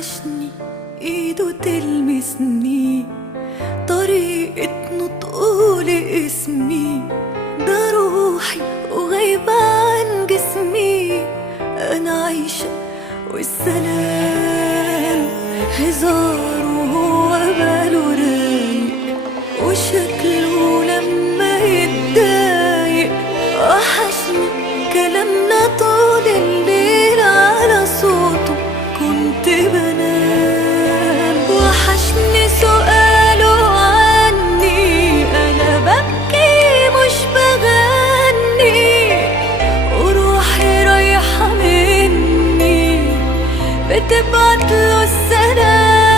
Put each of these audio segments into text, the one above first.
وحشني ايده تلمسني، طريقة نطقه لاسمي، ده روحي وغايبة عن جسمي. انا عايشة والسلام هزار وهو باله رايق، وشكله لما يتضايق. وحشني كلامنا طول الليل على صوته كنت بنام. وحشني سؤاله عني انا ببكي مش بغني، وروحي رايحة مني بتبعتله السلام.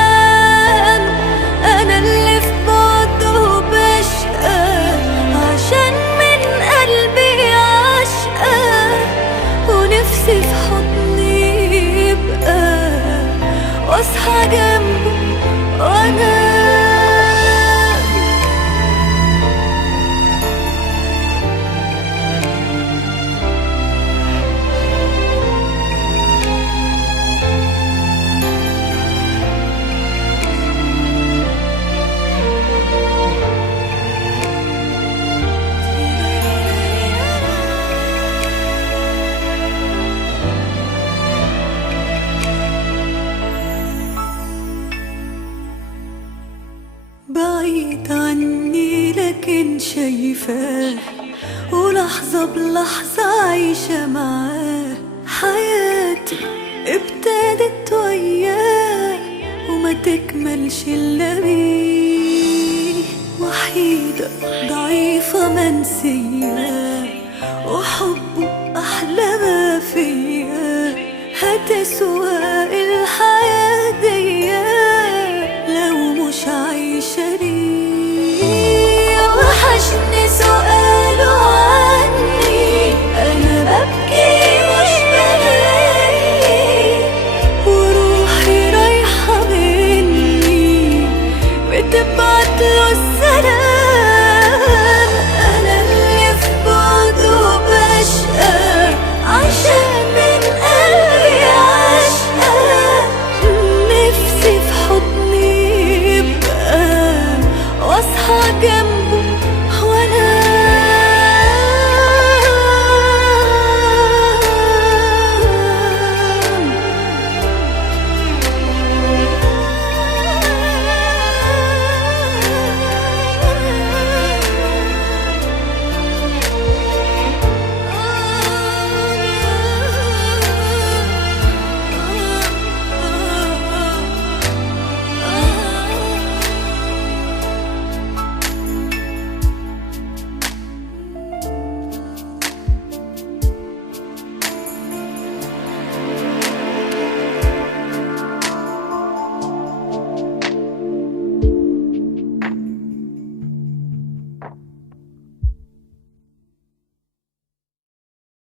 انا اللي في بعده بشقى عشان من قلبي عشقى، ونفسي في حضني يبقى واصحى جنبه وانام. بعيد عني لكن شايفاه، ولحظة بلحظة عايشة معاه. حياتي ابتدت وياه وما تكملش إلا بيه. وحيدة ضعيفة منسية وحب